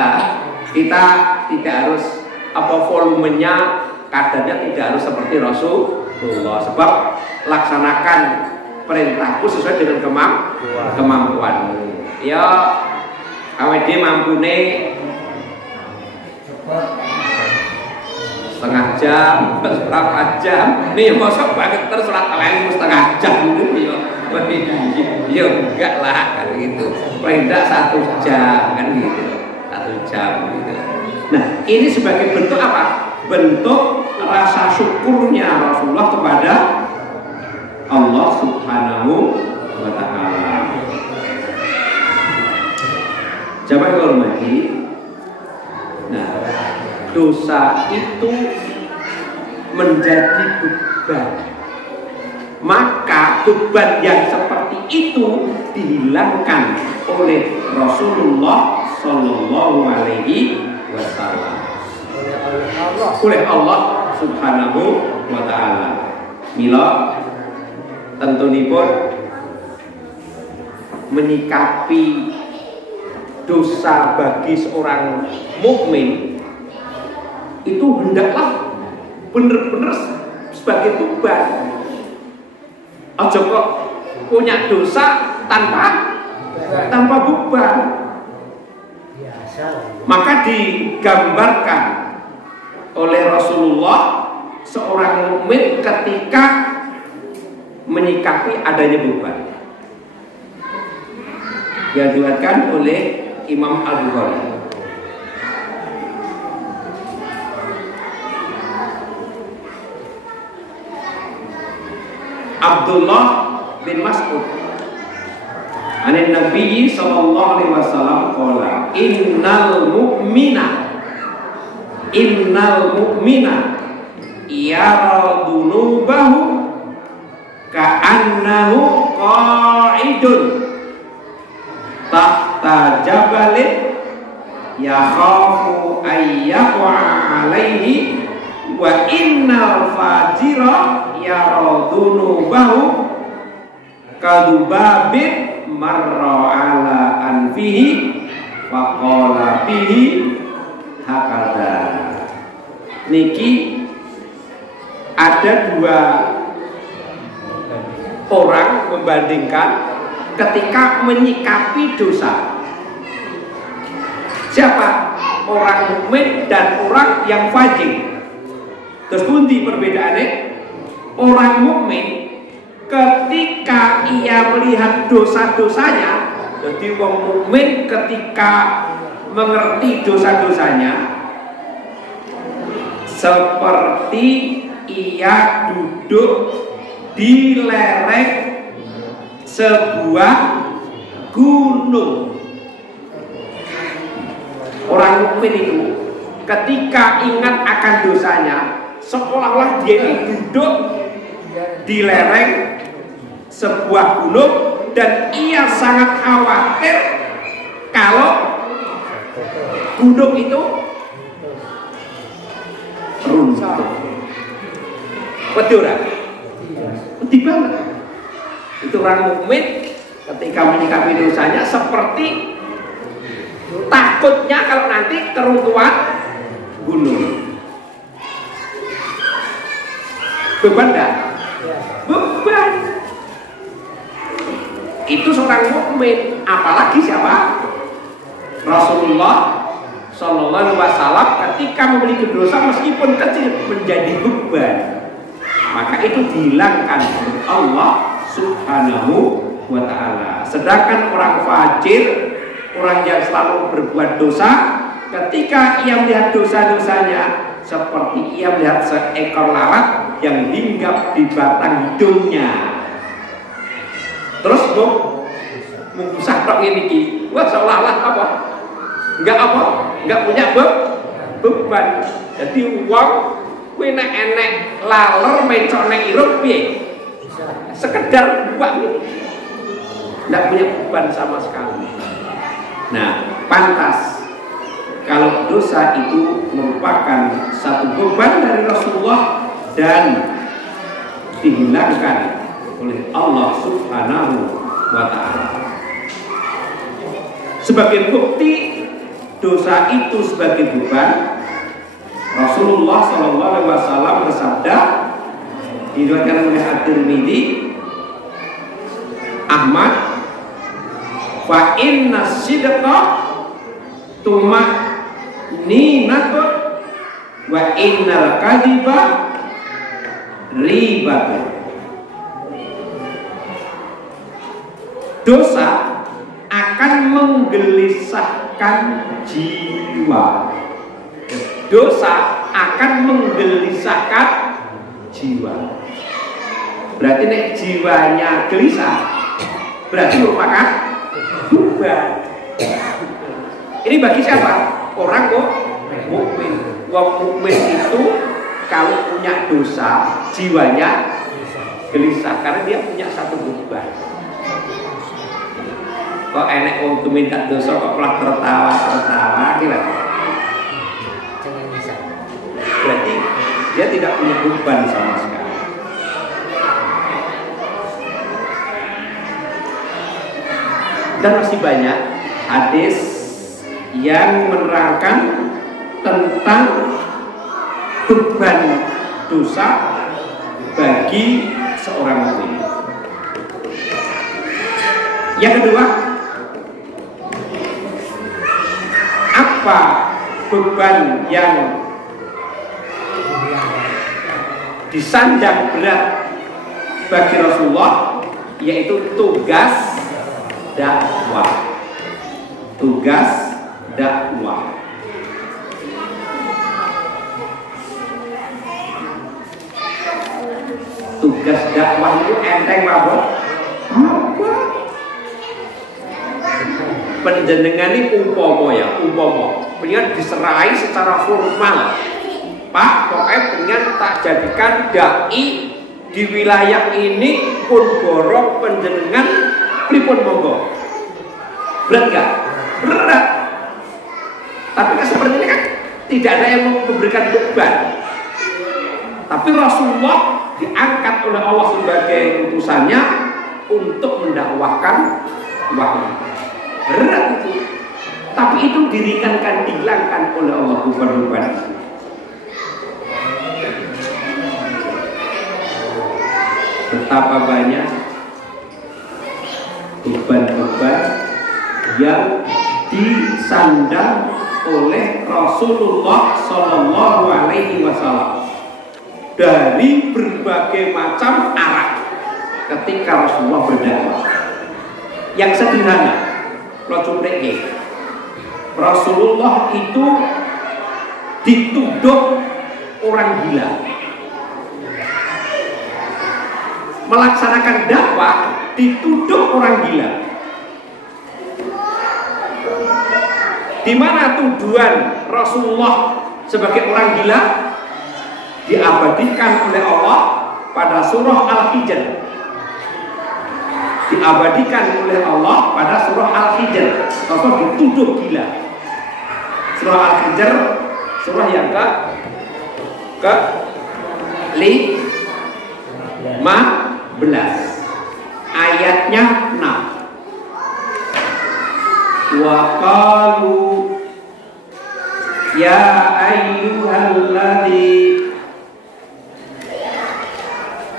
kita tidak harus volumenya, kadarnya tidak harus seperti Rasulullah. Sebab laksanakan perintahku sesuai dengan kemampuanmu. Ya, awake dhewe mampune setengah jam, berapa jam? Nih mosok banget terus sholat lain setengah jam gitu ya. Ya enggak lah kan gitu. Paling enggak 1 jam kan gitu. 1 jam gitu. Nah, ini sebagai bentuk apa? Bentuk rasa syukurnya Rasulullah kepada Allah Subhanahu wa ta'ala. Jamaah yang hormati. Nah, dosa itu menjadi beban. Maka beban yang seperti itu dihilangkan oleh Rasulullah Sallallahu Alaihi Wasallam oleh Allah Subhanahu wa Ta'ala. Mila tentunipun menyikapi dosa bagi seorang mukmin itu hendaklah benar-benar sebagai beban. Aja kok punya dosa tanpa beban. Maka digambarkan oleh Rasulullah seorang mukmin ketika menyikapi adanya beban. Yang diriwayatkan oleh Imam Al-Bukhari. Abdullah bin Mas'ud anin Nabi sallallahu alaihi wasallam qala innal mu'mina yara dunubahu ka'annahu qa'idun tahta jabalin yakhafu ayyaqa alaihi wa innal fajira yaradhunubahu kadubabin marra ala anfihi faqala bihi hakada. niki ada dua orang membandingkan ketika menyikapi dosa. Siapa? Orang mukmin dan orang yang fajir. Terus pundi perbedaannya? Orang mukmin ketika ia melihat dosa-dosanya, jadi orang mukmin ketika mengerti dosa-dosanya seperti ia duduk di lereng sebuah gunung. Orang mukmin itu ketika ingat akan dosanya seolah-olah dia ini duduk di lereng sebuah gunung dan ia sangat khawatir kalau gunung itu runtuh. Betul kan? Betul banget. Itu orang mukmin ketika menyikapi dosanya seperti takutnya kalau nanti keruntuhan gunung. Beban enggak? Beban. Itu seorang mukmin, apalagi siapa? Rasulullah Sallallahu Alaihi Wasallam ketika memiliki dosa meskipun kecil menjadi beban, maka itu dihilangkan oleh Allah Subhanahu wa Ta'ala. Sedangkan orang fajir, orang yang selalu berbuat dosa, ketika ia melihat dosa-dosanya seperti ia melihat seekor lalat yang hinggap di batang hidungnya. Terus mengusah tok ini, wah seolah-olah apa? Enggak punya beban. Jadi uang kuwi nek enek laler mencok nek irup piye? Sekedar buang ini. Enggak punya beban sama sekali. Nah, pantas kalau dosa itu merupakan satu beban dari Rasulullah dan dihilangkan oleh Allah Subhanahu wa Ta'ala. Sebagai bukti dosa itu sebagai beban, Rasulullah Sallallahu Alaihi Wasallam bersabda, diriwayatkan oleh At-Tirmidzi, Ahmad, fa inna sidqa tuma'ninatun wa innal kadhiba ribatun. Dosa akan menggelisahkan jiwa. Dosa akan menggelisahkan jiwa. Berarti nek jiwanya gelisah, berarti merupakan beban. Ini bagi siapa? Orang kok mukmin. Wong mukmin itu kalau punya dosa, jiwanya gelisah karena dia punya satu beban. Kok enek wong tumindak dosa kok malah tertawa gitu. Berarti dia tidak punya beban sama sekali. Dan masih banyak hadis yang menerangkan tentang beban dosa bagi seorang mukmin. Yang kedua, apa beban yang disanjang berat bagi Rasulullah, yaitu tugas dakwah. Tugas dakwah. Tugas dakwah itu enteng mabok. Penjenengan ini umpama pengen diserai secara formal. Pak, pokoknya pengen tak jadikan dai di wilayah ini pun borong penjenengan pripun monggo. Berat gak? Berat. Tapi kan seperti ini kan tidak ada yang memberikan beban. Tapi Rasulullah diangkat oleh Allah sebagai utusannya untuk mendakwahkan wahyu. Berat itu. Tapi itu diringankan, dihilangkan oleh Allah beban-beban. betapa banyak beban-beban yang disandang oleh Rasulullah Shallallahu Alaihi Wasallam dari berbagai macam arah ketika Rasulullah berdakwah. Yang sederhana, Rasulullah itu dituduh orang gila, melaksanakan dakwah dituduh orang gila. Di mana tuduhan Rasulullah sebagai orang gila diabadikan oleh Allah pada surah Al-Hijr. Diabadikan oleh Allah pada surah Al-Hijr. Rasul dituduh gila. Surah Al-Hijr, surah yang ke 15, ayatnya 6. Wa qalu ya ayyuhalladzi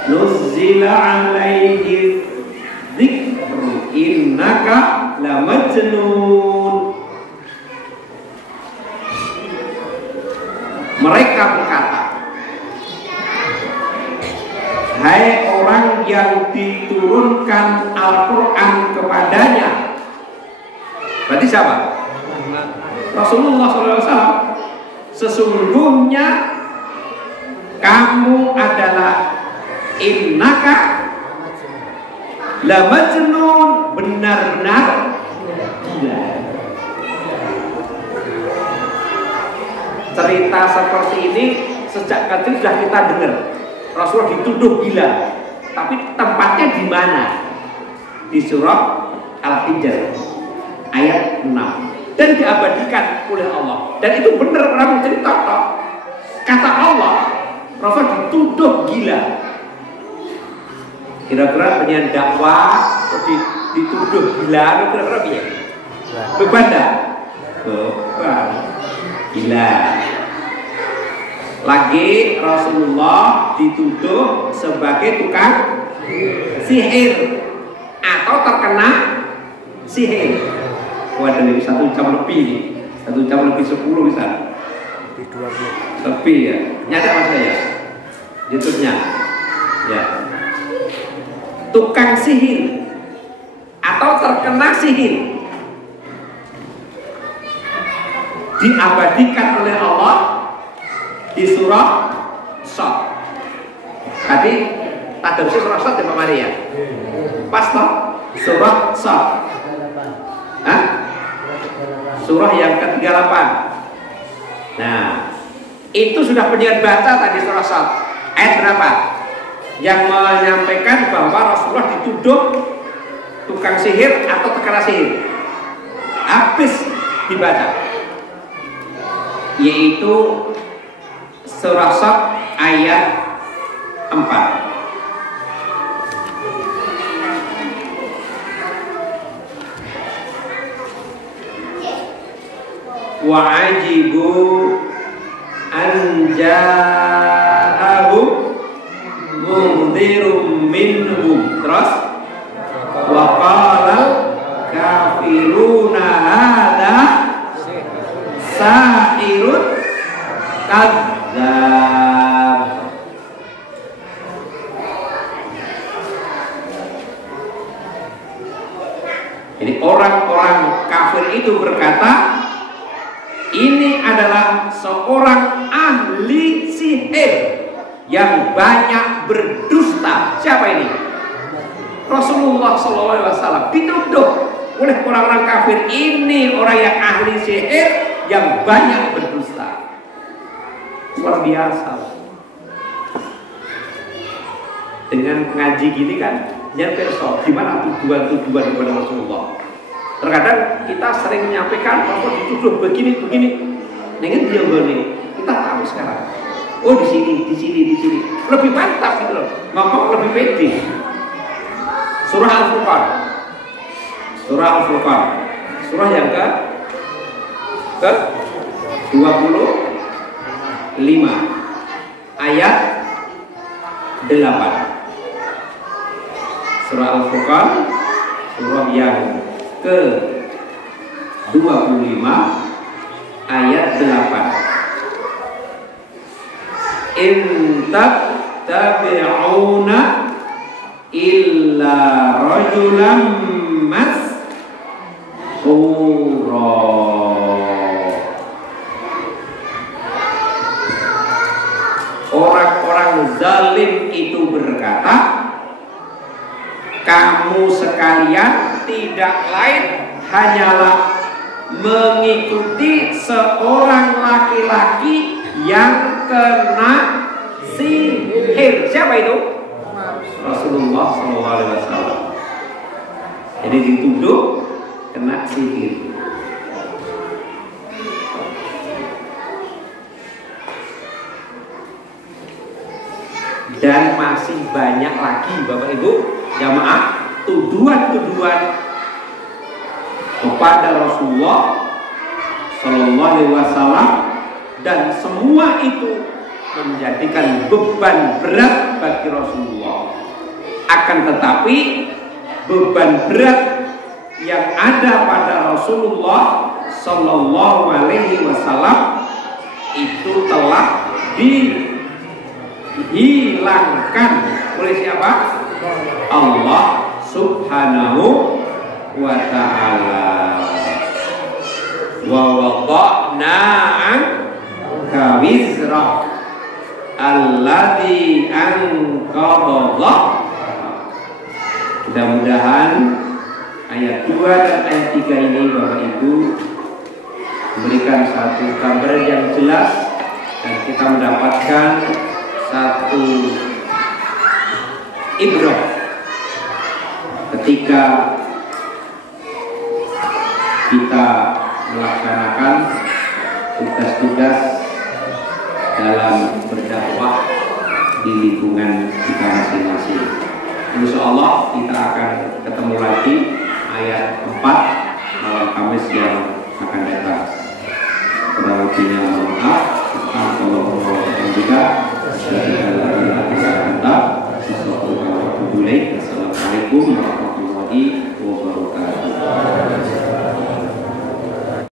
nuzzila alaihi dzikru innaka lamajnun. Mereka berkata, hai orang yang diturunkan Al-Quran kepadanya. Berarti siapa? Rasulullah SAW. Sesungguhnya kamu adalah innaka la majnun, benar-benar gila. Cerita seperti ini sejak kecil sudah kita dengar. Rasulullah dituduh gila, tapi tempatnya di mana? Di surah Al-Hijr ayat 6, dan diabadikan oleh Allah. Dan itu benar, orang cerita kata Allah, Rasul dituduh gila. Kira-kira penyanyi dakwah dituduh gila, kira-kira biar beban dah? Beban gila. Lagi Rasulullah dituduh sebagai tukang sihir atau terkena sihir. Waduh, 1 jam lebih, 1 jam lebih 10 bisa. Lebih ya. Nyata mas saya, YouTube-nya. Ya. Tukang sihir atau terkena sihir diabadikan oleh Allah di surah Shad. Tadi tadarus surah Shad ya Pak Maria. Pas toh surah Shad. Hah? Surah yang ke-38. Nah, itu sudah penyiar baca tadi surah Shad. Ayat berapa? Yang menyampaikan bahwa Rasulullah dituduh tukang sihir atau terkena sihir. Habis dibaca, yaitu surah Shad ayat 4. Wa ajibu an ja'ahum mundhirum minhum. Terus wa qala kafiruna hadza sahirun kadzdzab. Jadi orang-orang kafir itu berkata, ini adalah seorang ahli sihir yang banyak berdusta. Siapa ini? Rasulullah SAW dituduh oleh orang-orang kafir, ini orang yang ahli sihir yang banyak berdusta. Luar biasa. Dengan ngaji gini kan, nyampe gimana tuduhan-tuduhan kepada Rasulullah. Terkadang kita sering menyampaikan bahwa dituduh begini. Dengan dia begini, kita tahu sekarang. Oh di sini. Lebih mantap gitu loh. Ngomong lebih pede. Surah Al-Furqan. Surah yang ke 25 ayat 8. Surah Al-Furqan, surah yang ke-25 ayat 8. In tattabi'una illa rajulan mas'hura. Orang-orang zalim itu berkata, kamu sekalian tidak lain hanyalah mengikuti seorang laki-laki yang kena sihir. Siapa itu? Rasulullah SAW. Jadi dituduh kena sihir. Dan masih banyak lagi Bapak Ibu jamaah tuduhan-tuduhan kepada Rasulullah Sallallahu Alaihi Wasallam, dan semua itu menjadikan beban berat bagi Rasulullah. Akan tetapi beban berat yang ada pada Rasulullah Sallallahu Alaihi Wasallam itu telah dihilangkan oleh siapa? Allah Subhanahu wa ta'ala. Wa wada'na anka wizrak alladzi anqadha dhahrak. Mudah-mudahan ayat 2 dan ayat 3 ini Bapak Ibu memberikan satu gambar yang jelas dan kita mendapatkan satu ibrah ketika kita melaksanakan tugas-tugas dalam berdakwah di lingkungan kita masing-masing. Insya Allah kita akan ketemu lagi ayat 4 malam Kamis yang akan datang. Kurang lebihnya mohon maaf. Assalamualaikum warahmatullahi wabarakatuh.